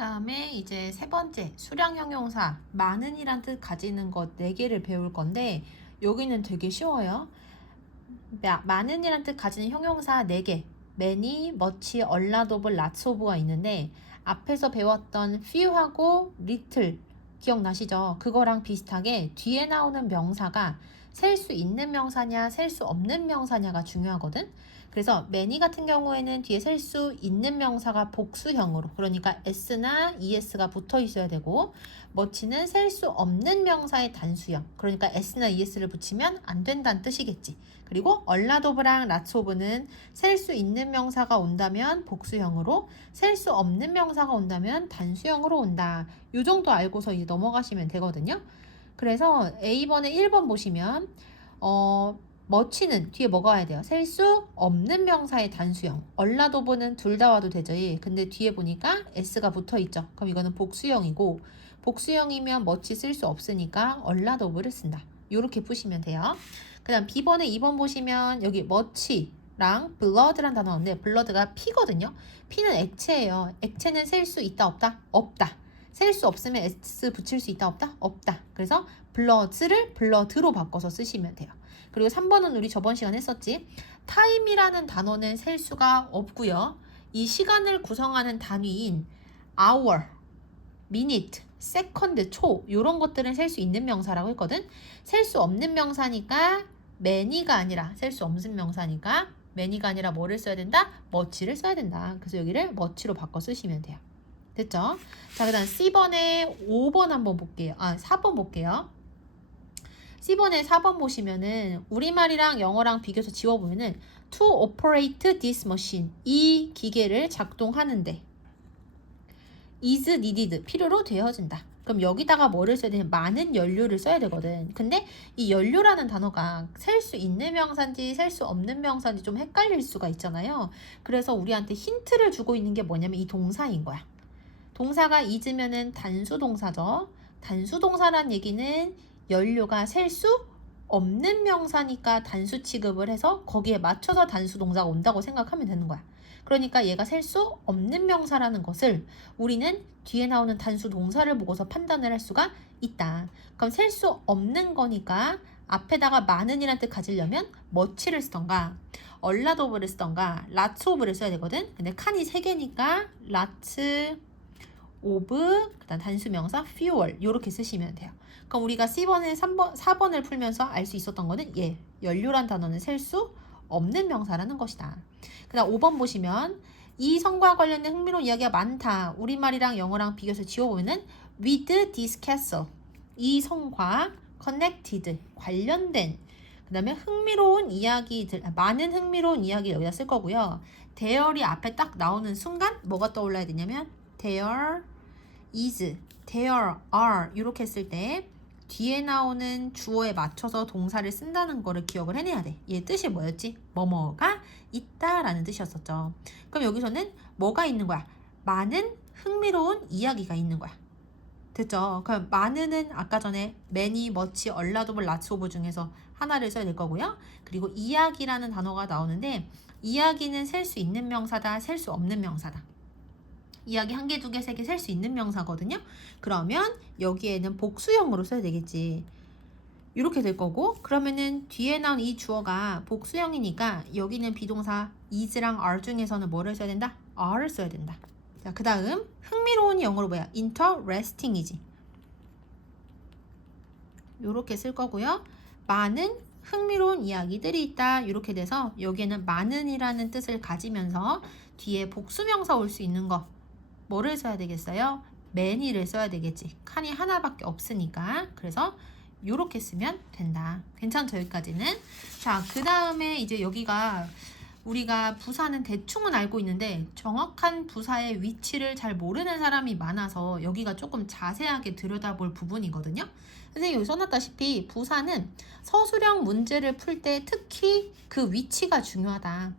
다음에 이제 세 번째 수량 형용사 많은이란 뜻 가지는 것 4개를 배울 건데 여기는 되게 쉬워요. 많은이란 뜻 가지는 형용사 4개 many, much, a lot of, lots of가 있는데 앞에서 배웠던 few하고 little 기억나시죠? 그거랑 비슷하게 뒤에 나오는 명사가 셀 수 있는 명사냐 셀 수 없는 명사냐가 중요하거든. 그래서 many 같은 경우에는 뒤에 셀 수 있는 명사가 복수형으로 그러니까 s나 es가 붙어 있어야 되고 much는 셀 수 없는 명사의 단수형 그러니까 s나 es를 붙이면 안 된다는 뜻이겠지. 그리고 a lot of랑 lots of는 셀 수 있는 명사가 온다면 복수형으로 셀 수 없는 명사가 온다면 단수형으로 온다. 이 정도 알고서 이제 넘어가시면 되거든요. 그래서 A번에 1번 보시면 much는 뒤에 뭐가 와야 돼요? 셀 수 없는 명사의 단수형. a lot of는 둘 다 와도 되죠. 근데 뒤에 보니까 s가 붙어 있죠. 그럼 이거는 복수형이고 복수형이면 much 쓸 수 없으니까 a lot of를 쓴다. 이렇게 푸시면 돼요. 그 다음 B번에 2번 보시면 여기 much랑 blood란 단어인데 blood가 피거든요. 피는 액체예요. 액체는 셀 수 있다 없다? 없다. 셀 수 없으면 s 붙일 수 있다 없다? 없다. 그래서 blood를 blood로 바꿔서 쓰시면 돼요. 그리고 3번은 우리 저번 시간에 했었지. time이라는 단어는 셀 수가 없고요. 이 시간을 구성하는 단위인 hour, minute, second, 초 이런 것들은 셀 수 있는 명사라고 했거든. 셀 수 없는 명사니까 many가 아니라 셀 수 없는 명사니까 many가 아니라 뭐를 써야 된다? much를 써야 된다. 그래서 여기를 much로 바꿔 쓰시면 돼요. 됐죠? 자, 그 다음 C번에 5번 한번 볼게요. 4번 볼게요. C번에 4번 보시면은 우리말이랑 영어랑 비교해서 지워보면은 to operate this machine 이 기계를 작동하는데 is needed 필요로 되어진다. 그럼 여기다가 뭐를 써야 되냐? 많은 연료를 써야 되거든. 근데 이 연료라는 단어가 셀 수 있는 명사인지 셀 수 없는 명사인지 좀 헷갈릴 수가 있잖아요. 그래서 우리한테 힌트를 주고 있는 게 뭐냐면 이 동사인 거야. 동사가 is면은 단수 동사죠. 단수 동사란 얘기는 연료가 셀 수 없는 명사니까 단수 취급을 해서 거기에 맞춰서 단수 동사가 온다고 생각하면 되는 거야. 그러니까 얘가 셀 수 없는 명사라는 것을 우리는 뒤에 나오는 단수 동사를 보고서 판단을 할 수가 있다. 그럼 셀 수 없는 거니까 앞에다가 많은이란 뜻 가지려면 much를 쓰던가 a lot of를 쓰던가 lots of를 써야 되거든. 근데 칸이 3개니까 lots of 그다음 단수명사 fuel 이렇게 쓰시면 돼요. 그럼 우리가 C번에 4번을 풀면서 알 수 있었던 거는 연료란 단어는 셀 수 없는 명사라는 것이다. 그 다음 5번 보시면 이 성과 관련된 흥미로운 이야기가 많다. 우리말이랑 영어랑 비교해서 지워보면은 with this castle 이 성과 connected 관련된 그 다음에 흥미로운 이야기들 많은 흥미로운 이야기를 여기다 쓸 거고요. there이 앞에 딱 나오는 순간 뭐가 떠올라야 되냐면 there is, there are 이렇게 쓸 때 뒤에 나오는 주어에 맞춰서 동사를 쓴다는 거를 기억을 해내야 돼. 얘 뜻이 뭐였지? 뭐뭐가 있다라는 뜻이었었죠. 그럼 여기서는 뭐가 있는 거야? 많은 흥미로운 이야기가 있는 거야. 됐죠? 그럼 많은은 아까 전에 many, much, a lot of, lots of 중에서 하나를 써야 될 거고요. 그리고 이야기라는 단어가 나오는데 이야기는 셀 수 있는 명사다, 셀 수 없는 명사다. 이야기 1개, 2개, 3개 셀 수 있는 명사거든요. 그러면 여기에는 복수형으로 써야 되겠지. 이렇게 될 거고 그러면은 뒤에 나온 이 주어가 복수형이니까 여기는 비동사 is랑 are 중에서는 뭐를 써야 된다? are를 써야 된다. 자, 그 다음 흥미로운 영어로 뭐야? interesting이지. 이렇게 쓸 거고요. 많은 흥미로운 이야기들이 있다. 이렇게 돼서 여기에는 많은이라는 뜻을 가지면서 뒤에 복수명사 올 수 있는 거 뭐를 써야 되겠어요? many를 써야 되겠지. 칸이 하나밖에 없으니까. 그래서 이렇게 쓰면 된다. 괜찮죠? 여기까지는. 자, 그 다음에 이제 여기가 우리가 부사는 대충은 알고 있는데 정확한 부사의 위치를 잘 모르는 사람이 많아서 여기가 조금 자세하게 들여다볼 부분이거든요. 선생님이 여기 써놨다시피 부사는 서술형 문제를 풀 때 특히 그 위치가 중요하다.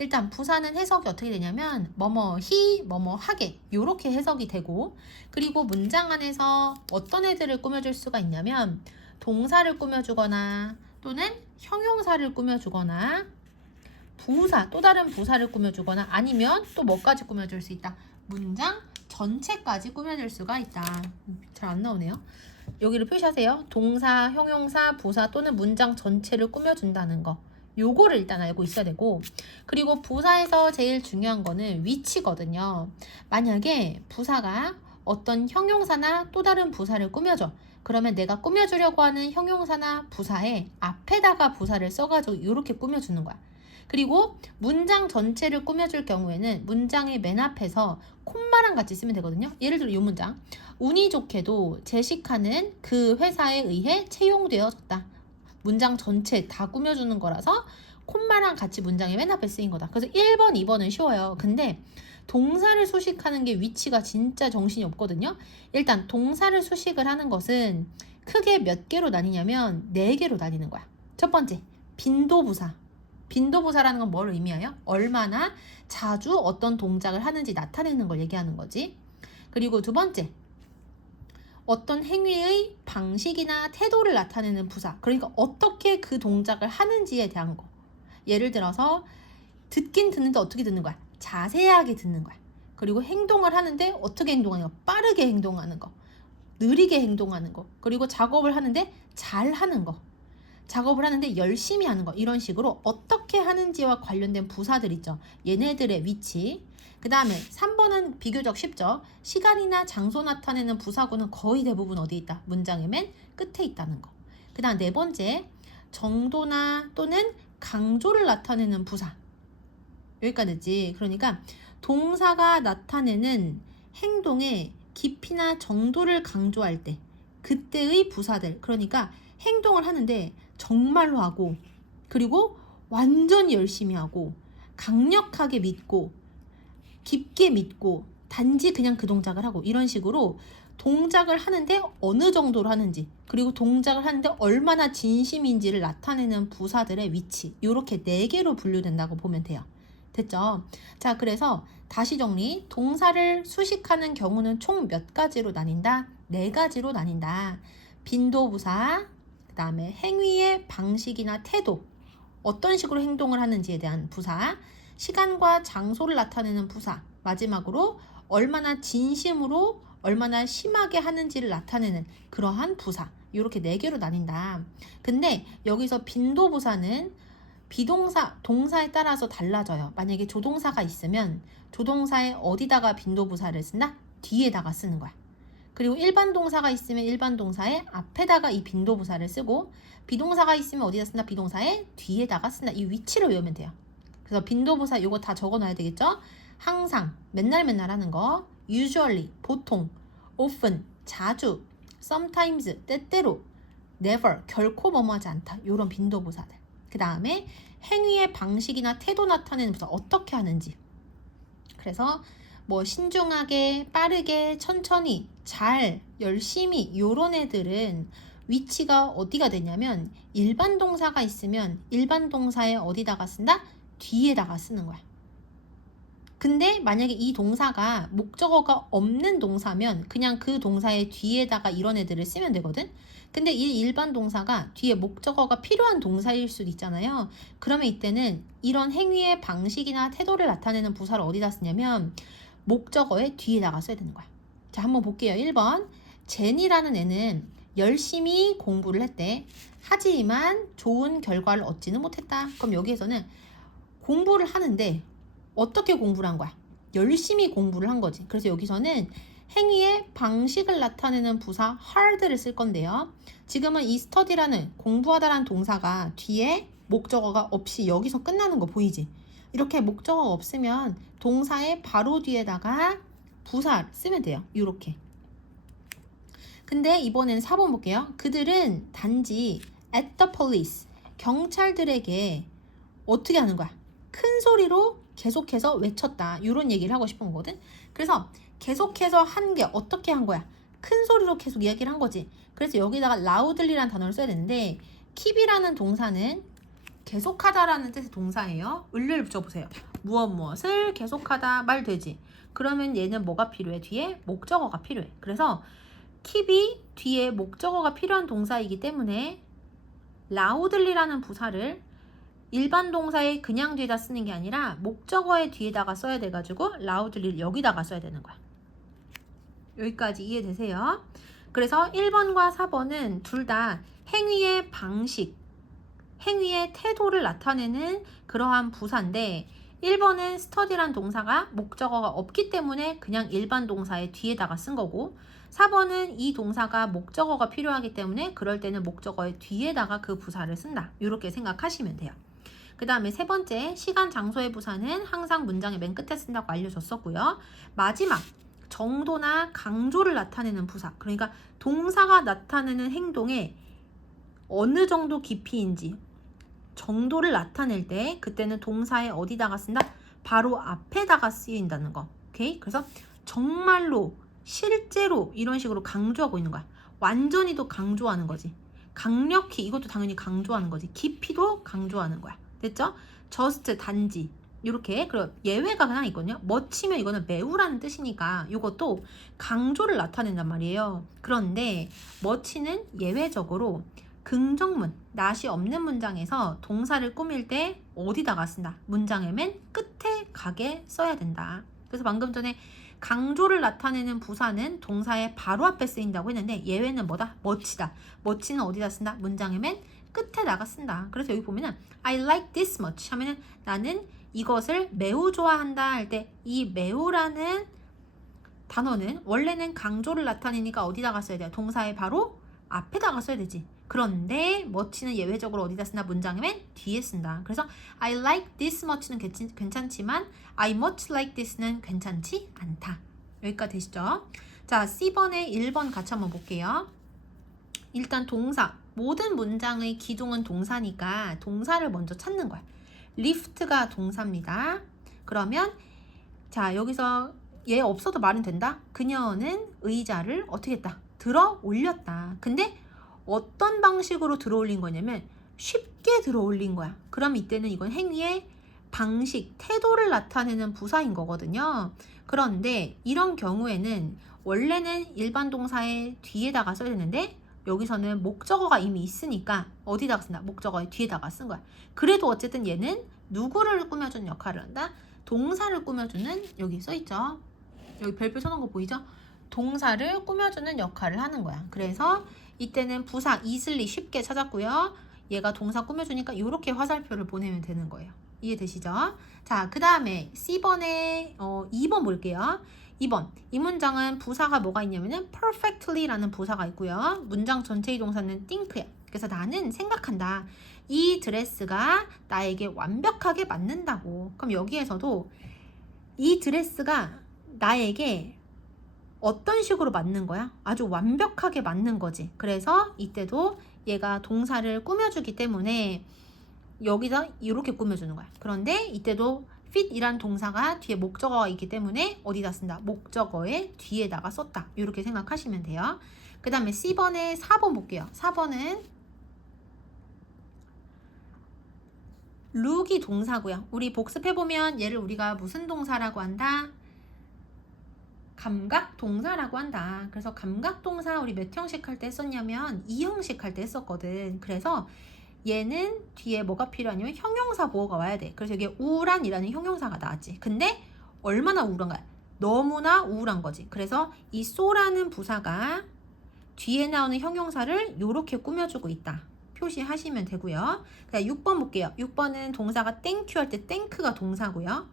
일단 부사는 해석이 어떻게 되냐면 뭐뭐히 뭐뭐하게 이렇게 해석이 되고 그리고 문장 안에서 어떤 애들을 꾸며줄 수가 있냐면 동사를 꾸며주거나 또는 형용사를 꾸며주거나 부사 또 다른 부사를 꾸며주거나 아니면 또 뭐까지 꾸며줄 수 있다. 문장 전체까지 꾸며줄 수가 있다. 잘 안 나오네요. 여기를 표시하세요. 동사, 형용사, 부사 또는 문장 전체를 꾸며준다는 거. 요거를 일단 알고 있어야 되고, 그리고 부사에서 제일 중요한 거는 위치거든요. 만약에 부사가 어떤 형용사나 또 다른 부사를 꾸며줘. 그러면 내가 꾸며주려고 하는 형용사나 부사에 앞에다가 부사를 써가지고 이렇게 꾸며주는 거야. 그리고 문장 전체를 꾸며줄 경우에는 문장의 맨 앞에서 콤마랑 같이 쓰면 되거든요. 예를 들어 이 문장. 운이 좋게도 제시카는 그 회사에 의해 채용되어졌다. 문장 전체 다 꾸며주는 거라서 콤마랑 같이 문장의 맨 앞에 쓰인 거다. 그래서 1번, 2번은 쉬워요. 근데 동사를 수식하는 게 위치가 진짜 정신이 없거든요. 일단 동사를 수식을 하는 것은 크게 몇 개로 나뉘냐면 4개로 나뉘는 거야. 첫 번째, 빈도부사. 빈도부사라는 건 뭘 의미해요? 얼마나 자주 어떤 동작을 하는지 나타내는 걸 얘기하는 거지. 그리고 두 번째, 어떤 행위의 방식이나 태도를 나타내는 부사. 그러니까 어떻게 그 동작을 하는지에 대한 거. 예를 들어서 듣긴 듣는데 어떻게 듣는 거야? 자세하게 듣는 거야. 그리고 행동을 하는데 어떻게 행동하는 거? 빠르게 행동하는 거. 느리게 행동하는 거. 그리고 작업을 하는데 잘 하는 거. 작업을 하는데 열심히 하는 거. 이런 식으로 어떻게 하는지와 관련된 부사들 있죠. 얘네들의 위치. 그 다음에 3번은 비교적 쉽죠. 시간이나 장소 나타내는 부사구는 거의 대부분 어디 있다? 문장의 맨 끝에 있다는 거. 그 다음 4번째, 정도나 또는 강조를 나타내는 부사. 여기까지지. 그러니까 동사가 나타내는 행동의 깊이나 정도를 강조할 때 그때의 부사들. 그러니까 행동을 하는데 정말로 하고, 그리고 완전 열심히 하고, 강력하게 믿고, 깊게 믿고, 단지 그냥 그 동작을 하고, 이런 식으로 동작을 하는데 어느 정도로 하는지, 그리고 동작을 하는데 얼마나 진심인지를 나타내는 부사들의 위치, 이렇게 4개로 분류된다고 보면 돼요. 됐죠? 자, 그래서 다시 정리. 동사를 수식하는 경우는 총 몇 가지로 나뉜다? 4가지로 나뉜다. 빈도부사, 그 다음에 행위의 방식이나 태도, 어떤 식으로 행동을 하는지에 대한 부사, 시간과 장소를 나타내는 부사, 마지막으로 얼마나 진심으로 얼마나 심하게 하는지를 나타내는 그러한 부사. 이렇게 4개로 나뉜다. 근데 여기서 빈도부사는 비동사, 동사에 따라서 달라져요. 만약에 조동사가 있으면 조동사에 어디다가 빈도부사를 쓴다? 뒤에다가 쓰는 거야. 그리고 일반 동사가 있으면 일반 동사의 앞에다가 이 빈도부사를 쓰고, 비동사가 있으면 어디다 쓴다? 비동사의 뒤에다가 쓴다. 이 위치를 외우면 돼요. 그래서 빈도부사 이거 다 적어놔야 되겠죠? 항상, 맨날 하는 거, usually, 보통, often, 자주, sometimes, 때때로, never, 결코 뭐뭐하지 않다. 이런 빈도부사들. 그 다음에 행위의 방식이나 태도 나타내는 부사, 어떻게 하는지. 그래서 뭐 신중하게, 빠르게, 천천히, 잘, 열심히 요런 애들은 위치가 어디가 되냐면 일반 동사가 있으면 일반 동사에 어디다가 쓴다? 뒤에다가 쓰는 거야. 근데 만약에 이 동사가 목적어가 없는 동사면 그냥 그 동사의 뒤에다가 이런 애들을 쓰면 되거든? 근데 이 일반 동사가 뒤에 목적어가 필요한 동사일 수도 있잖아요. 그러면 이때는 이런 행위의 방식이나 태도를 나타내는 부사를 어디다 쓰냐면 목적어의 뒤에다가 써야 되는 거야. 자, 한번 볼게요. 1번. 제니라는 애는 열심히 공부를 했대. 하지만 좋은 결과를 얻지는 못했다. 그럼 여기에서는 공부를 하는데 어떻게 공부를 한 거야? 열심히 공부를 한 거지. 그래서 여기서는 행위의 방식을 나타내는 부사 hard를 쓸 건데요. 지금은 이 study라는 공부하다라는 동사가 뒤에 목적어가 없이 여기서 끝나는 거 보이지? 이렇게 목적어가 없으면 동사의 바로 뒤에다가 부사 쓰면 돼요. 이렇게. 근데 이번엔 4번 볼게요. 그들은 단지 at the police, 경찰들에게 어떻게 하는 거야? 큰 소리로 계속해서 외쳤다. 이런 얘기를 하고 싶은 거거든. 그래서 계속해서 한 게 어떻게 한 거야? 큰 소리로 계속 이야기를 한 거지. 그래서 여기다가 loudly라는 단어를 써야 되는데 keep이라는 동사는 계속하다라는 뜻의 동사예요. 을을 붙여보세요. 무엇을 계속하다 말 되지. 그러면 얘는 뭐가 필요해? 뒤에 목적어가 필요해. 그래서 keep이 뒤에 목적어가 필요한 동사이기 때문에 loudly라는 부사를 일반 동사의 그냥 뒤에다 쓰는 게 아니라 목적어의 뒤에다가 써야 돼가지고 loudly를 여기다가 써야 되는 거야. 여기까지 이해되세요? 그래서 1번과 4번은 둘 다 행위의 방식, 행위의 태도를 나타내는 그러한 부사인데 1번은 study란 동사가 목적어가 없기 때문에 그냥 일반 동사의 뒤에다가 쓴 거고 4번은 이 동사가 목적어가 필요하기 때문에 그럴 때는 목적어의 뒤에다가 그 부사를 쓴다. 이렇게 생각하시면 돼요. 그 다음에 세 번째, 시간, 장소의 부사는 항상 문장의 맨 끝에 쓴다고 알려줬었고요. 마지막, 정도나 강조를 나타내는 부사. 그러니까 동사가 나타내는 행동에 어느 정도 깊이인지 정도를 나타낼 때 그때는 동사에 어디다가 쓴다? 바로 앞에다가 쓰인다는 거. 오케이? 그래서 정말로 실제로 이런 식으로 강조하고 있는 거야. 완전히도 강조하는 거지. 강력히 이것도 당연히 강조하는 거지. 깊이도 강조하는 거야. 됐죠? just 단지 이렇게. 그리고 예외가 하나 있거든요. 멋지면 이거는 매우라는 뜻이니까 이것도 강조를 나타낸단 말이에요. 그런데 멋지는 예외적으로 긍정문, not이 없는 문장에서 동사를 꾸밀 때 어디다가 쓴다? 문장의 맨 끝에 가게 써야 된다. 그래서 방금 전에 강조를 나타내는 부사는 동사의 바로 앞에 쓰인다고 했는데 예외는 뭐다? 멋지다. 멋지는 어디다 쓴다? 문장의 맨 끝에다가 쓴다. 그래서 여기 보면은 I like this much 하면은 나는 이것을 매우 좋아한다 할 때 이 매우라는 단어는 원래는 강조를 나타내니까 어디다가 써야 돼요? 동사의 바로 앞에다가 써야 되지. 그런데 much는 예외적으로 어디다 쓴다? 문장의 맨 뒤에 쓴다. 그래서 I like this much는 괜찮지만 I much like this는 괜찮지 않다. 여기까지 되시죠? 자, C번에 1번 같이 한번 볼게요. 일단 동사. 모든 문장의 기종은 동사니까 동사를 먼저 찾는 거야. lift가 동사입니다. 그러면 자, 여기서 얘 없어도 말은 된다. 그녀는 의자를 어떻게 했다? 들어 올렸다. 근데 어떤 방식으로 들어 올린 거냐면 쉽게 들어 올린 거야. 그럼 이때는 이건 행위의 방식, 태도를 나타내는 부사인 거거든요. 그런데 이런 경우에는 원래는 일반 동사의 뒤에다가 써야 되는데 여기서는 목적어가 이미 있으니까 어디다가 쓴다? 목적어의 뒤에다가 쓴 거야. 그래도 어쨌든 얘는 누구를 꾸며주는 역할을 한다? 동사를 꾸며주는, 여기 써있죠? 여기 별표 써놓은 거 보이죠? 동사를 꾸며주는 역할을 하는 거야. 그래서 이때는 부사 easily 쉽게 찾았고요. 얘가 동사 꾸며주니까 이렇게 화살표를 보내면 되는 거예요. 이해되시죠? 자, 그 다음에 C번에 2번 볼게요. 2번. 이 문장은 부사가 뭐가 있냐면은 perfectly라는 부사가 있고요. 문장 전체의 동사는 think야. 그래서 나는 생각한다. 이 드레스가 나에게 완벽하게 맞는다고. 그럼 여기에서도 이 드레스가 나에게 어떤 식으로 맞는 거야? 아주 완벽하게 맞는 거지. 그래서 이때도 얘가 동사를 꾸며주기 때문에 여기다 이렇게 꾸며주는 거야. 그런데 이때도 fit이란 동사가 뒤에 목적어가 있기 때문에 어디다 쓴다? 목적어의 뒤에다가 썼다. 이렇게 생각하시면 돼요. 그 다음에 C번에 4번 볼게요. 4번은 look이 동사고요. 우리 복습해보면 얘를 우리가 무슨 동사라고 한다? 감각 동사라고 한다. 그래서 감각 동사 우리 몇 형식 할 때 썼냐면 2형식 할 때 했었거든. 그래서 얘는 뒤에 뭐가 필요하냐면 형용사 보호가 와야 돼. 그래서 이게 우울한이라는 형용사가 나왔지. 근데 얼마나 우울한가? 너무나 우울한 거지. 그래서 이 so라는 부사가 뒤에 나오는 형용사를 이렇게 꾸며주고 있다. 표시하시면 되고요. 6번 볼게요. 6번은 동사가 thank you 할 때 thank가 동사고요.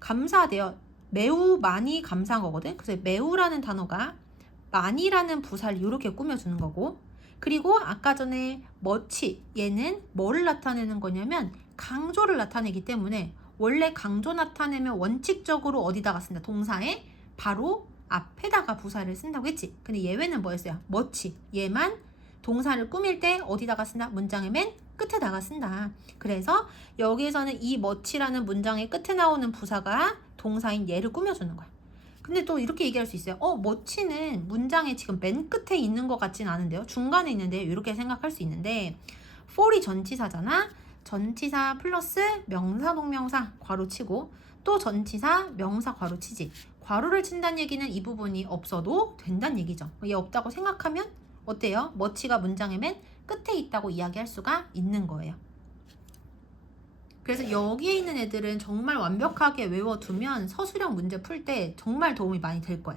감사하대요. 매우 많이 감사한 거거든. 그래서 매우라는 단어가 많이라는 부사를 이렇게 꾸며주는 거고, 그리고 아까 전에 much 얘는 뭐를 나타내는 거냐면 강조를 나타내기 때문에 원래 강조 나타내면 원칙적으로 어디다가 쓴다? 동사에 바로 앞에다가 부사를 쓴다고 했지. 근데 예외는 뭐였어요? much 얘만 동사를 꾸밀 때 어디다가 쓴다? 문장의 맨 끝에다가 쓴다. 그래서 여기에서는 이 much라는 문장의 끝에 나오는 부사가 동사인 얘를 꾸며주는 거야. 근데 또 이렇게 얘기할 수 있어요. much는 문장의 지금 맨 끝에 있는 것 같진 않은데요. 중간에 있는데요. 이렇게 생각할 수 있는데 for이 전치사잖아. 전치사 플러스 명사 동명사 괄호 치고 또 전치사 명사 괄호 치지. 괄호를 친다는 얘기는 이 부분이 없어도 된다는 얘기죠. 얘 없다고 생각하면 어때요? much가 문장의 맨 끝에 있다고 이야기할 수가 있는 거예요. 그래서 여기에 있는 애들은 정말 완벽하게 외워두면 서술형 문제 풀 때 정말 도움이 많이 될 거야.